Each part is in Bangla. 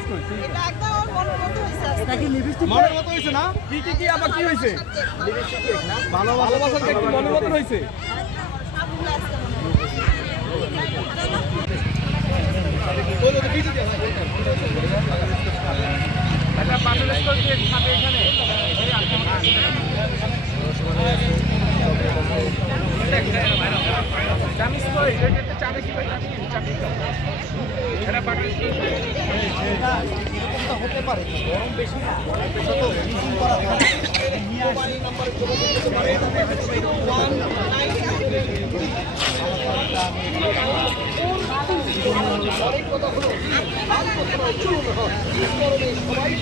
মিস করছি। এটা একদম আমার মনের মতো হইছে আজকে। এটা কি লিপস্টিক মনের মতো হয়েছে না? কি আবার কি হয়েছে? ভালোবাসার কি মনের মতো হয়েছে? সবগুলো আজকে মনে একটা বাটার স্কচ দিয়ে খাবে এখানে। চামিস কই এটা চাবে কি ভাই চাবি দাও। এটা বাটার স্কচ এটা হতে পারে গরম বেশি না এটা তো রিসিভ করা থাকে মোবাইল নাম্বার করে দিতে পারে অনেক কথা হলো আজ কথা চলুন সবাই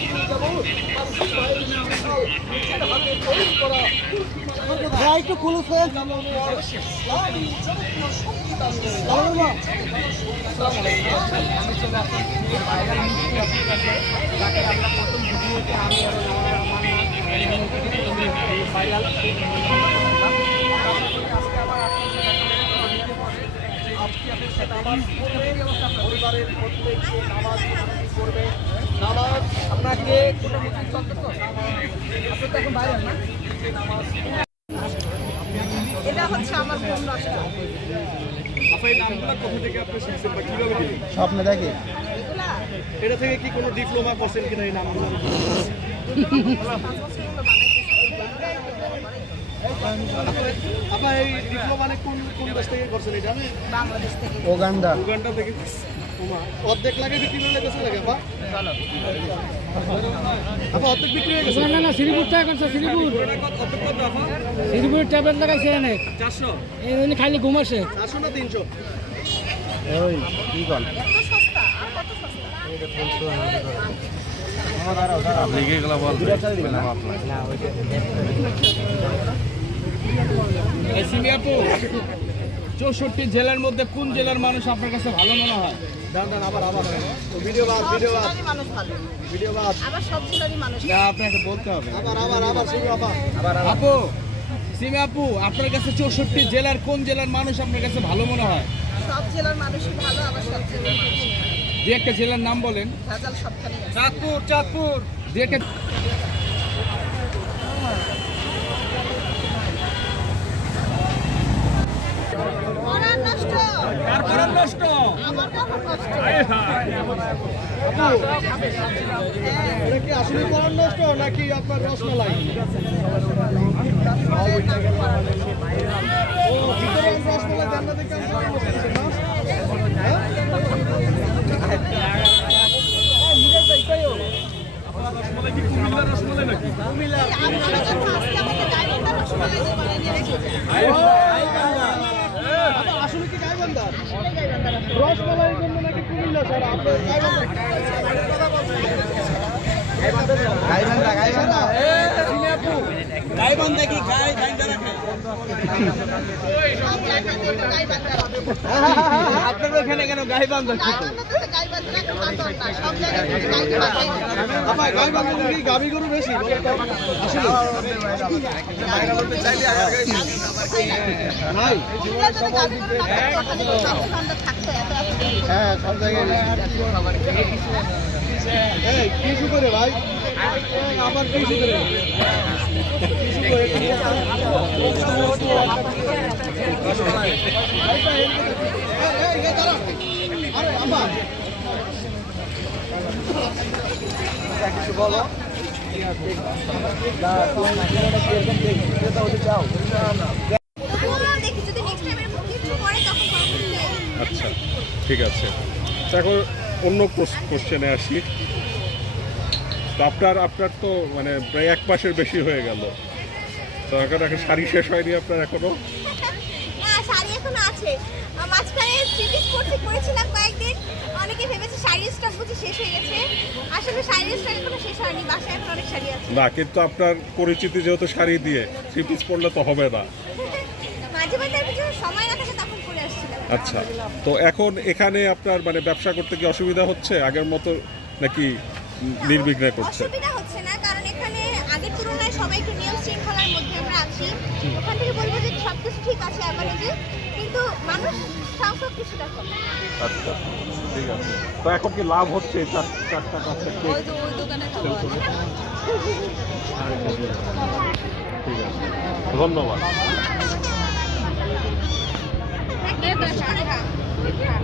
হাতে তৈরি করা একটু খুলুন পরিবারের প্রত্যেককে নামাজ করবে নামাজ আপনাকে এখন বাইরে না এটা হচ্ছে আমার বোন নষ্ট। আপনার নামগুলো কোথা থেকে আপনি শিখছেন বা কিভাবে দিলেন? স্বপ্নে দেখি এগুলা এটা থেকে কি কোনো ডিপ্লোমা করছেন কিনা এই নামগুলো? 5 বছর হলো বানাইতেছি। আপনার এই ডিপ্লোমা কোন দেশ থেকে করছেন এটা? বাংলাদেশ থেকে। ওগান্ডা উগান্ডা থেকে। অর্ধেক লাগে বিক্রি হয়ে গেছে লাগে আপা? আপা অর্ধেক বিক্রি হয়ে গেছে? না শ্রীপুর থেকে করছে শ্রীপুর অর্ধেক কত আপা? শ্রীপুরের ট্যাবলেট লাগাইছে অনেক 400 এই খালি ঘুমাসে 400 না 300? ওই কি বল এত সস্তা আর কত সস্তা? লিখে গেলা বল সিঙ্গাপুর 64 জেলার মধ্যে কোন জেলার মানুষ আপনার কাছে ভালো মনে হয়? দান আবার ভিডিও বাদ সব জেলারই মানুষ ভালো। ভিডিও বাদ আবার সব জেলারই মানুষ না আপনাকে বলতে হবে। আবার শুরু আপা আপু সিমি আপু আপনার কাছে 64 জেলার কোন জেলার মানুষ আপনার কাছে ভালো মনে হয়? সব জেলার মানুষই ভালো, আবার সব জেলার মানুষই ভালো। যে একটা জেলার নাম বলেন। ভেজাল সবখানে আছে। চাঁদপুর যে একটা পরাণ নষ্ট। কার করার নষ্ট আমার কাপড় নষ্ট। এটা কি আসলে পরান নষ্ট নাকি আপনার রসমালাই? ও ভিতরে রসমালাই দেন না দেখে আমি পরান নষ্ট করছি না? রসমালাই কি কুমিল্লার রসমালাই নাকি? আপনারা যখন আজকে আমাদের গাইবান্ধার রসমালাই যে বানিয়ে রেখেছে। আসলে কি গাইবান্ধার? আসলে গাইবান্ধার রসমালাই। রসমালাইয়ের জন্য নাকি কুমিল্লা স্যার আপনার গাইবান্ধা গাইবান্ধা গাইবান্ধা কি গাই গাইবান্ধা রাখে সব জায়গাতে তো গাইবান্ধার। আপনার ওখানে কেন গাইবান্ধা গাইবান্ধাতে তো গাইবান্ধার একটা বান্দর না, সব জায়গাতে গাইবান্ধাই। আপনার গাইবান্ধা কি গাভী গরু বেশি বলেন তো? আসলে নাই কুমিল্লায় যদি গাইবান্ধা না থাকতো, ওখানে তো চট্টগ্রামে থাকতো এত এত গরু। হ্যাঁ সব জায়গায় এই কিছু করে ভাই আবার কিছু করে কিছু বলো দেখি যদি নেক্সট টাইম এরকম কিছু করে তখন কখনো আচ্ছা ঠিক আছে এখন অন্য কোশ্চেনে আসি তো আপনার তো মানে প্রায় 1 মাসের বেশি হয়ে গেল তো এখন শাড়ি শেষ হয়নি আপনার এখনো? না শাড়ি এখনো আছে। মাঝখানে থ্রি পিস করেছিলাম কয়েকদিন। অনেকে ভেবেছে শাড়ির স্টক বুঝি শেষ হয়ে গেছে। আসলে শাড়ির স্টক এখনো শেষ হয়নি, বাসায় এখন অনেক শাড়ি আছে। না কিন্তু আপনার পরিচিতি যেহেতু শাড়ি দিয়ে 3 পিস পরলে তো হবে না। মাঝে মাঝে আর কিছু সময় না থাকে তখন পরে আসছিলাম। আচ্ছা তো এখন এখানে আপনার মানে ব্যবসা করতে কি অসুবিধা হচ্ছে আগের মতো নাকি? নির্বিঘ্নে করছে? অসুবিধা হচ্ছে না, কারণ এখানে আগের তুলনায় সবাই একটু নিয়ম শৃঙ্খলার মধ্যে আমরা আছি। ওখান থেকে বলবো যে সবকিছু ঠিক আছে অ্যাভারেজে, কিন্তু মানুষ সংখ্যক কিছুটা কম। আচ্ছা, ঠিক আছে। তো এখন কি লাভ হচ্ছে চারটা কাছে কেক সেল করে? ঠিক আছে, ধন্যবাদ। হ্যাঁ।